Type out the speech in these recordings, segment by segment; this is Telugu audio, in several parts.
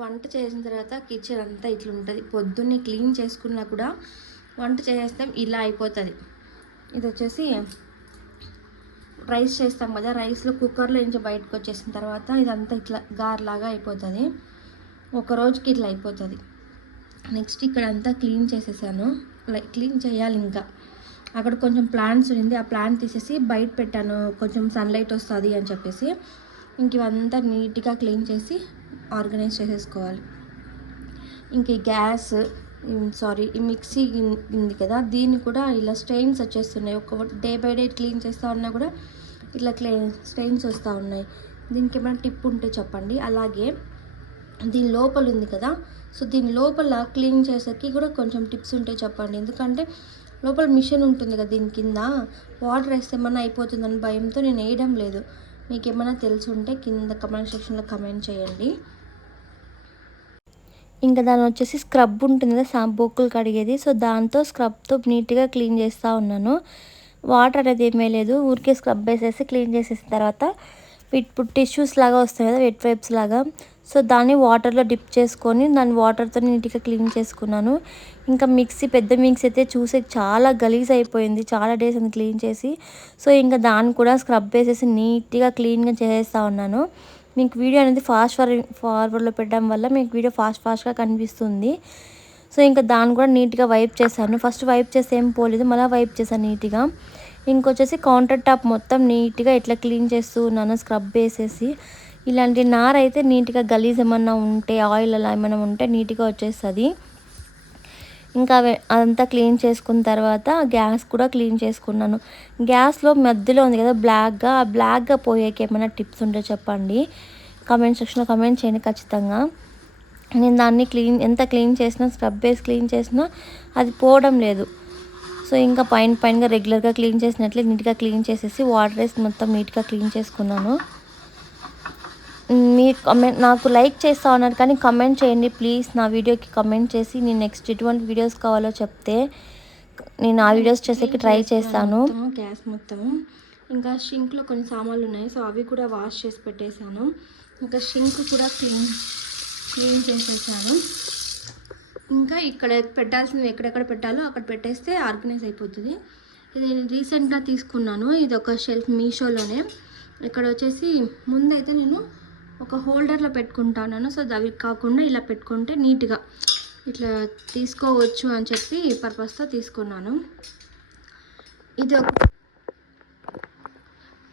వంట చేసిన తర్వాత కిచెన్ అంతా ఇట్లా ఉంటుంది పొద్దున్నే క్లీన్ చేసుకున్నా కూడా వంట చేసేస్తాం ఇలా అయిపోతుంది. ఇది వచ్చేసి రైస్ చేస్తాం కదా రైస్లో కుక్కర్లో నుంచి బయటకు వచ్చేసిన తర్వాత ఇదంతా ఇట్లా గార్లాగా అయిపోతుంది. ఒక రోజుకి ఇట్లా అయిపోతుంది. నెక్స్ట్ ఇక్కడ అంతా క్లీన్ చేసేసాను. లైక్ క్లీన్ చేయాలి ఇంకా. అక్కడ కొంచెం ప్లాంట్స్ ఉంది ఆ ప్లాంట్ తీసేసి బయట పెట్టాను. కొంచెం సన్లైట్ వస్తుంది అని చెప్పేసి. ఇంక ఇవంతా నీట్గా క్లీన్ చేసి ఆర్గనైజ్ చేసేసుకోవాలి. ఇంక ఈ గ్యాస్ సారీ ఈ మిక్సీ ఉంది కదా దీన్ని కూడా ఇలా స్టెయిన్స్ వచ్చేస్తున్నాయి. ఒక డే బై డే క్లీన్ చేస్తూ ఉన్నా కూడా ఇట్లా క్లే స్టెయిన్స్ వస్తూ ఉన్నాయి. దీనికి ఏమైనా టిప్ ఉంటే చెప్పండి. అలాగే దీని లోపల ఉంది కదా సో దీని లోపల క్లీన్ చేసేకి కూడా కొంచెం టిప్స్ ఉంటే చెప్పండి. ఎందుకంటే లోపల మిషన్ ఉంటుంది కదా దీని కింద వాటర్ వేస్తే ఏమన్నా అయిపోతుందని భయంతో నేను వేయడం లేదు. మీకు ఏమైనా తెలిసి ఉంటే కింద కమెంట్ సెక్షన్లో కమెంట్ చేయండి. ఇంకా దాని వచ్చేసి స్క్రబ్ ఉంటుంది కదా సా బొక్కులు కడిగేది. సో దాంతో స్క్రబ్తో నీట్గా క్లీన్ చేస్తూ ఉన్నాను. వాటర్ అనేది ఏమీ లేదు. ఊరికే స్క్రబ్ వేసేసి క్లీన్ చేసేసిన తర్వాత ఇప్పుడు టిష్యూస్ లాగా వస్తాయి కదా వెట్ వైప్స్ లాగా. సో దాన్ని వాటర్లో డిప్ చేసుకొని దాన్ని వాటర్తో నీట్గా క్లీన్ చేసుకున్నాను. ఇంకా మిక్సీ పెద్ద మిక్సీ అయితే చూసే చాలా గలీజ్ అయిపోయింది. చాలా డేస్ అని క్లీన్ చేసి. సో ఇంకా దాన్ని కూడా స్క్రబ్ వేసేసి నీట్గా క్లీన్గా చేసేస్తూ ఉన్నాను. మీకు వీడియో అనేది ఫాస్ట్ ఫార్వర్డ్లో పెట్టడం వల్ల మీకు వీడియో ఫాస్ట్ ఫాస్ట్గా కనిపిస్తుంది. సో ఇంకా దాన్ని కూడా నీట్గా వైప్ చేశాను. ఫస్ట్ వైప్ చేస్తే ఏం పోలేదు మళ్ళీ వైప్ చేశాను నీట్గా ఇంకొచ్చేసి కౌంటర్ టాప్ మొత్తం నీట్గా ఇట్లా క్లీన్ చేస్తూ ఉన్నాను స్క్రబ్ వేసేసి. ఇలాంటి నారైతే నీట్గా గలీజ్ ఏమన్నా ఉంటే ఆయిల్ అలా ఏమైనా ఉంటే నీట్గా వచ్చేస్తుంది. ఇంకా అదంతా క్లీన్ చేసుకున్న తర్వాత గ్యాస్ కూడా క్లీన్ చేసుకున్నాను. గ్యాస్లో మధ్యలో ఉంది కదా బ్లాక్గా ఆ బ్లాక్గా పోయేకి ఏమైనా టిప్స్ ఉంటే చెప్పండి. కమెంట్ సెక్షన్లో కమెంట్ చేయండి ఖచ్చితంగా. నేను దాన్ని క్లీన్ ఎంత క్లీన్ చేసినా స్క్రబ్ వేసి క్లీన్ చేసినా అది పోవడం లేదు. సో ఇంకా పైన పైనగా రెగ్యులర్గా క్లీన్ చేసినట్లే నీట్గా క్లీన్ చేసేసి వాటర్ వేసి మొత్తం నీట్గా క్లీన్ చేసుకున్నాను. మీ కమెంట్ నాకు లైక్ చేస్తా ఉన్నారు కానీ కమెంట్ చేయండి. ప్లీజ్ నా వీడియోకి కమెంట్ చేసి నేను నెక్స్ట్ ఎటువంటి వీడియోస్ కావాలో చెప్తే నేను ఆ వీడియోస్ చేసేకి ట్రై చేస్తాను. గ్యాస్ మొత్తం. ఇంకా షింక్లో కొన్ని సామాన్లు ఉన్నాయి సో అవి కూడా వాష్ చేసి పెట్టేశాను. ఇంకా షింక్ కూడా క్లీన్ క్లీన్ చేసేసాను. ఇంకా ఇక్కడ పెట్టాల్సినవి ఎక్కడెక్కడ పెట్టాలో అక్కడ పెట్టేస్తే ఆర్గనైజ్ అయిపోతుంది. ఇది నేను రీసెంట్గా తీసుకున్నాను. ఇది ఒక షెల్ఫ్ మీషోలోనే. ఇక్కడ వచ్చేసి ముందైతే నేను ఒక హోల్డర్లో పెట్టుకుంటాను సో అవి కాకుండా ఇలా పెట్టుకుంటే నీట్గా ఇట్లా తీసుకోవచ్చు అని చెప్పి పర్పస్తో తీసుకున్నాను. ఇది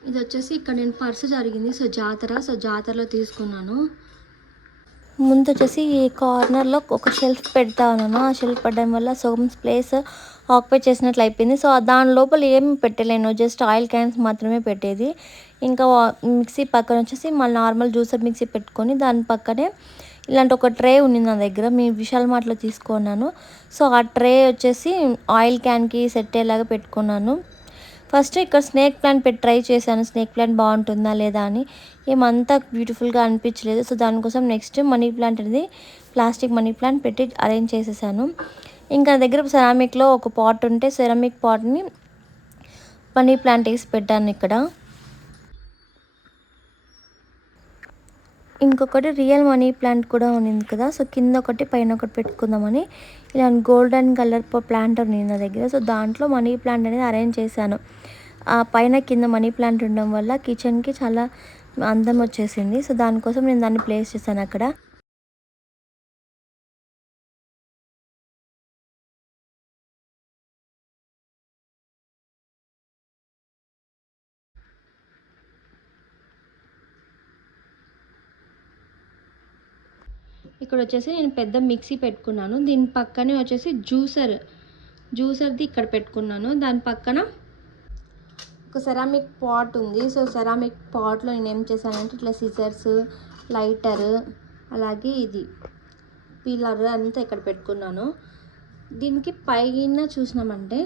ఇది వచ్చేసి ఇక్కడ నేను పర్సు జరిగింది. సో జాతర. సో జాతరలో తీసుకున్నాను. ముందు వచ్చేసి ఈ కార్నర్లో ఒక షెల్ఫ్ పెడతా ఉన్నాను ఆ షెల్ఫ్ పెట్టడం వల్ల సగం ప్లేస్ ఆక్యుపై చేసినట్లు అయిపోయింది. సో దాని లోపల ఏం పెట్టలేను. జస్ట్ ఆయిల్ క్యాన్స్ మాత్రమే పెట్టేది. ఇంకా మిక్సీ పక్కన వచ్చేసి మళ్ళీ నార్మల్ జ్యూసర్ మిక్సీ పెట్టుకొని దాని పక్కనే ఇలాంటి ఒక ట్రే ఉంది నా దగ్గర మీ విశాల్ మార్ట్లో తీసుకున్నాను. సో ఆ ట్రే వచ్చేసి ఆయిల్ క్యాన్కి సెట్ అయ్యేలాగా పెట్టుకున్నాను. ఫస్ట్ ఇక్కడ స్నేక్ ప్లాంట్ పెట్టి ట్రై చేశాను. స్నేక్ ప్లాంట్ బాగుంటుందా లేదా అని. ఏమంతా బ్యూటిఫుల్గా అనిపించలేదు. సో దానికోసం నెక్స్ట్ మనీ ప్లాంట్ అనేది ప్లాస్టిక్ మనీ ప్లాంట్ పెట్టి అరేంజ్ చేసేసాను. ఇంకా దగ్గర సెరామిక్లో ఒక పాట్ ఉంటే సెరామిక్ పాట్ని మనీ ప్లాంట్ వేసి పెట్టాను ఇక్కడ. ఇంకొకటి రియల్ మనీ ప్లాంట్ కూడా ఉంది కదా. సో కింద ఒకటి పైన ఒకటి పెట్టుకుందామని. ఇలా గోల్డెన్ కలర్ ప్లాంట్ ఉంది నా దగ్గర. సో దాంట్లో మనీ ప్లాంట్ అనేది అరేంజ్ చేశాను. ఆ పైన కింద మనీ ప్లాంట్ ఉండడం వల్ల కిచెన్కి చాలా అందం వచ్చేసింది. సో దానికోసం నేను దాన్ని ప్లేస్ చేశాను అక్కడ. ఇక్కడ వచ్చేసి నేను పెద్ద మిక్సీ పెట్టుకున్నాను. దీని పక్కనే వచ్చేసి జ్యూసర్ జ్యూసర్ది ఇక్కడ పెట్టుకున్నాను. దాని పక్కన ఒక సెరామిక్ పాట్ ఉంది. సో సెరామిక్ పాట్లో నేను ఏం చేశానంటే ఇట్లా సిజర్స్ లైటర్ అలాగే ఇది పిల్లర్ అంతా ఇక్కడ పెట్టుకున్నాను. దీనికి పైన చూసినామంటే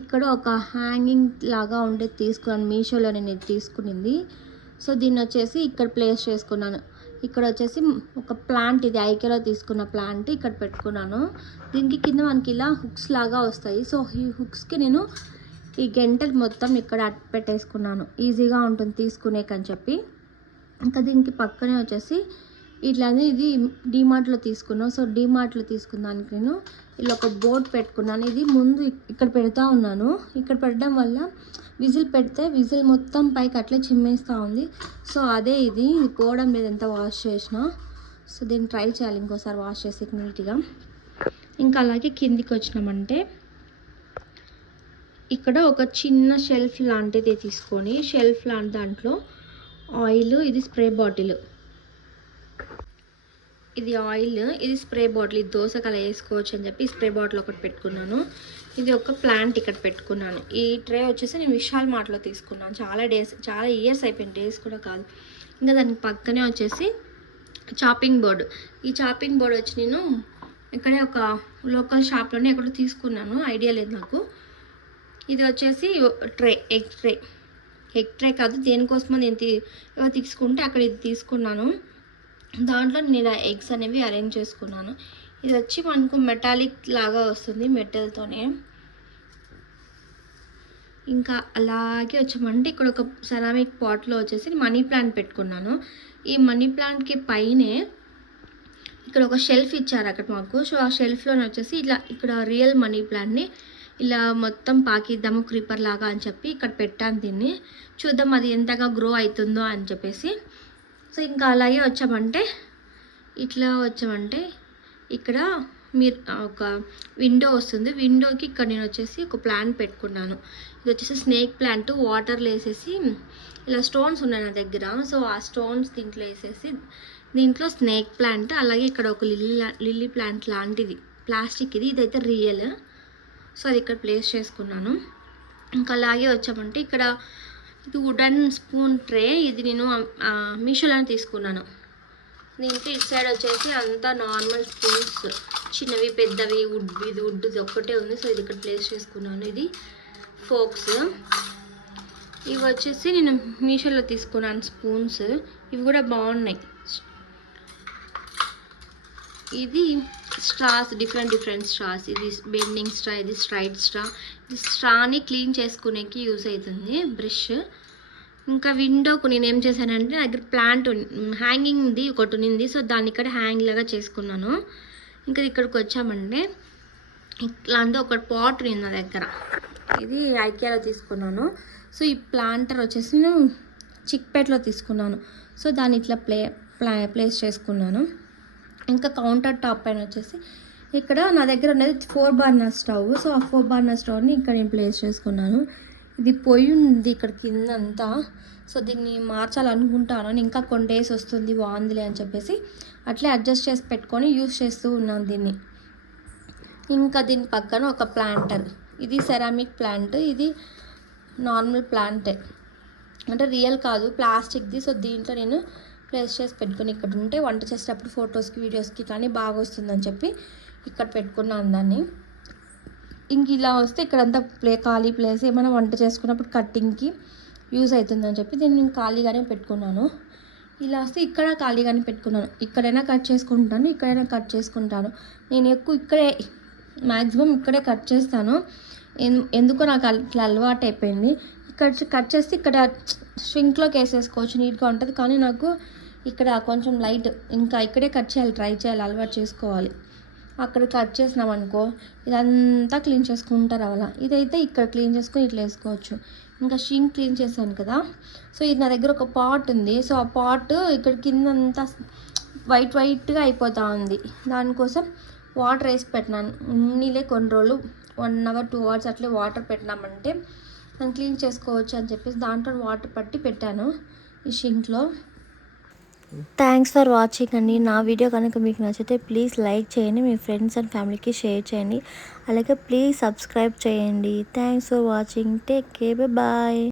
ఇక్కడ ఒక హ్యాంగింగ్ లాగా ఉండే తీసుకున్నాను. మీషోలో నేను ఇది తీసుకునింది. సో దీన్ని వచ్చేసి ఇక్కడ ప్లేస్ చేసుకున్నాను. ఇక్కడ వచ్చేసి ఒక ప్లాంట్ ఇది. ఐకేలో తీసుకున్న ప్లాంట్ ఇక్కడ పెట్టుకున్నాను. దీనికి కింద మనకి ఇలా హుక్స్ లాగా వస్తాయి. సో ఈ హుక్స్కి నేను ఈ గంటలు మొత్తం ఇక్కడ పెట్టేసుకున్నాను. ఈజీగా ఉంటుంది తీసుకునేకని చెప్పి. ఇంకా దీనికి పక్కనే వచ్చేసి ఇట్లానే ఇది డీమార్ట్లో తీసుకున్నాను. సో డీమార్ట్లో తీసుకున్న దానికి నేను ఇలా ఒక బోర్డ్ పెట్టుకున్నాను. ఇది ముందు ఇక్కడ పెడతా ఉన్నాను. ఇక్కడ పెట్టడం వల్ల విజిల్ పెడితే విజిల్ మొత్తం పైకి అట్లే చిమ్మేస్తూ ఉంది. సో అదే ఇది. ఇది పోవడం లేదు ఎంత వాష్ చేసినా. సో దీన్ని ట్రై చేయాలి ఇంకోసారి వాష్ చేసి నీట్గా. ఇంకా అలాగే కిందికి వచ్చినామంటే ఇక్కడ ఒక చిన్న షెల్ఫ్ లాంటిది తీసుకొని షెల్ఫ్ లాంటి దాంట్లో ఆయిల్ ఇది స్ప్రే బాటిల్. ఇది ఆయిల్ ఇది స్ప్రే బాటిల్ ఇది దోసకాల వేసుకోవచ్చు అని చెప్పి స్ప్రే బాటిల్ ఒకటి పెట్టుకున్నాను. ఇది ఒక ప్లాంట్ ఇక్కడ పెట్టుకున్నాను. ఈ ట్రే వచ్చేసి నేను విశాల్ మార్ట్లో తీసుకున్నాను. చాలా డేస్ చాలా ఇయర్స్ అయిపోయింది డేస్ కూడా కాదు. ఇంకా దానికి పక్కనే వచ్చేసి చాపింగ్ బోర్డ్. ఈ చాపింగ్ బోర్డ్ వచ్చి నేను ఇక్కడే ఒక లోకల్ షాప్లోనే ఎక్కడో తీసుకున్నాను. ఐడియా లేదు నాకు. ఇది వచ్చేసి tray egg tray. Egg tray కాదు దేనికోసమో నేను తీ తీసుకుంటే అక్కడ ఇది తీసుకున్నాను. దాంట్లో నేను ఎగ్స్ అనేవి అరేంజ్ చేసుకున్నాను. ఇది వచ్చి మనకు మెటాలిక్ లాగా వస్తుంది మెటల్తోనే ఇంకా అలాగే వచ్చామంటే ఇక్కడ ఒక సెరామిక్ పాట్లో వచ్చేసి మనీ ప్లాంట్ పెట్టుకున్నాను. ఈ మనీ ప్లాంట్కి పైనే ఇక్కడ ఒక షెల్ఫ్ ఇచ్చారు అక్కడ మాకు. సో ఆ షెల్ఫ్లోనే వచ్చేసి ఇలా ఇక్కడ రియల్ మనీ ప్లాంట్ని ఇలా మొత్తం పాకిద్దాము క్రీపర్ లాగా అని చెప్పి ఇక్కడ పెట్టాను దీన్ని. చూద్దాం అది ఎంతగా గ్రో అవుతుందో అని చెప్పేసి. సో ఇంకా అలాగే వచ్చామంటే ఇట్లా వచ్చామంటే ఇక్కడ మీరు ఒక విండో వస్తుంది. విండోకి ఇక్కడ నేను వచ్చేసి ఒక ప్లాంట్ పెట్టుకున్నాను. ఇది వచ్చేసి స్నేక్ ప్లాంట్ వాటర్లో వేసేసి ఇలా స్టోన్స్ ఉన్నాయి నా దగ్గర. సో ఆ స్టోన్స్ దీంట్లో వేసేసి దీంట్లో స్నేక్ ప్లాంట్ అలాగే ఇక్కడ ఒక లిల్లీ లిల్లీ ప్లాంట్ లాంటిది. ప్లాస్టిక్ ఇది. ఇదైతే రియల్ సో అది ఇక్కడ ప్లేస్ చేసుకున్నాను. ఇంకా అలాగే వచ్చామంటే ఇక్కడ ఇది వుడన్ స్పూన్ ట్రే ఇది నేను మీషోలోనే తీసుకున్నాను. దీంట్లో ఇటు సైడ్ వచ్చేసి అంతా నార్మల్ స్పూన్స్. చిన్నవి పెద్దవి వుడ్ ఇది వుడ్ ఒక్కటే ఉంది. సో ఇది ఇక్కడ ప్లేస్ చేసుకున్నాను. ఇది ఫోక్స్. ఇవి వచ్చేసి నేను మీషోలో తీసుకున్నాను స్పూన్స్. ఇవి కూడా బాగున్నాయి. ఇది స్ట్రాస్ డిఫరెంట్ డిఫరెంట్ స్ట్రాస్. ఇది బెండింగ్ స్ట్రా ఇది స్ట్రైట్ స్ట్రా. ఇది స్ట్రాని క్లీన్ చేసుకునేకి యూస్ అవుతుంది బ్రష్. ఇంకా విండోకు నేను ఏం చేశానంటే నా దగ్గర ప్లాంట్ హ్యాంగింగ్ది ఒకటి ఉన్నింది. సో దాన్ని ఇక్కడ హ్యాంగ్ లాగా చేసుకున్నాను. ఇంకా ఇక్కడికి వచ్చామంటే ఇట్లాంటి ఒక పాట్ ఉంది నా దగ్గర. ఇది ఐక్యాలో తీసుకున్నాను. సో ఈ ప్లాంటర్ వచ్చేసి నేను చిక్పేట్లో తీసుకున్నాను. సో దాన్ని ఇట్లా ప్లే ప్లా ప్లేస్ చేసుకున్నాను. ఇంకా కౌంటర్ టాప్ పైన వచ్చేసి ఇక్కడ నా దగ్గర ఉన్నది ఫోర్ బర్నర్ స్టవ్ సో ఆ ఫోర్ బర్నర్ స్టవ్ని ఇక్కడ నేను ప్లేస్ చేసుకున్నాను. ఇది పొయ్యి ఉంది ఇక్కడ కింద అంతా సో దీన్ని మార్చాలనుకుంటాను. ఇంకా కొన్ని డేస్ వస్తుంది బాగుందిలే అని చెప్పేసి అట్లే అడ్జస్ట్ చేసి పెట్టుకొని యూస్ చేస్తూ ఉన్నాను దీన్ని. ఇంకా దీని పక్కన ఒక ప్లాంటర్. ఇది సెరామిక్ ప్లాంట్. ఇది నార్మల్ ప్లాంటే. అంటే రియల్ కాదు ప్లాస్టిక్ది. సో దీంట్లో నేను ప్లేస్ చేసి పెట్టుకుని ఇక్కడ ఉంటే వంట చేసేటప్పుడు ఫొటోస్కి వీడియోస్కి కానీ బాగా వస్తుందని చెప్పి ఇక్కడ పెట్టుకున్నాను దాన్ని. ఇంక ఇలా వస్తే ఇక్కడంతా ప్లే ఖాళీ ప్లేస్ ఏమైనా వంట చేసుకున్నప్పుడు కట్టింగ్కి యూజ్ అవుతుందని చెప్పి దీన్ని నేను ఖాళీగానే పెట్టుకున్నాను. ఇలా వస్తే ఇక్కడ ఖాళీగానే పెట్టుకున్నాను. ఇక్కడైనా కట్ చేసుకుంటాను ఇక్కడైనా కట్ చేసుకుంటాను. నేను ఎక్కువ ఇక్కడే మ్యాక్సిమం ఇక్కడే కట్ చేస్తాను. ఎందుకో నాకు అట్లా అలవాటు అయిపోయింది. ఇక్కడ కట్ చేస్తే ఇక్కడ షింక్లోకి వేసేసుకోవచ్చు నీట్గా ఉంటుంది. కానీ నాకు ఇక్కడ కొంచెం లైట్ ఇంకా ఇక్కడే కట్ చేయాలి ట్రై చేయాలి అలవాటు చేసుకోవాలి. అక్కడ కట్ చేసినాం అనుకో ఇదంతా క్లీన్ చేసుకుంటారు అలా ఇదైతే ఇక్కడ క్లీన్ చేసుకొని ఇట్లా వేసుకోవచ్చు. ఇంకా షింక్ క్లీన్ చేశాను కదా. సో ఇది నా దగ్గర ఒక పాట్ ఉంది. సో ఆ పాట్ ఇక్కడ కింద అంతా వైట్ వైట్గా అయిపోతూ ఉంది. దానికోసం వాటర్ వేసి పెట్టినాను. ఉన్నీలే కొన్ని రోజులు వన్ అవర్ టూ అవర్స్ అట్లే వాటర్ పెట్టినామంటే దాన్ని క్లీన్ చేసుకోవచ్చు అని చెప్పేసి దాంట్లో వాటర్ పట్టి పెట్టాను ఈ షింక్లో. థ్యాంక్స్ ఫర్ వాచింగ్ అండి. నా వీడియో కనుక మీకు నచ్చితే ప్లీజ్ లైక్ చేయండి. మీ ఫ్రెండ్స్ అండ్ ఫ్యామిలీకి షేర్ చేయండి. అలాగే ప్లీజ్ సబ్స్క్రైబ్ చేయండి. Thanks for watching take care bye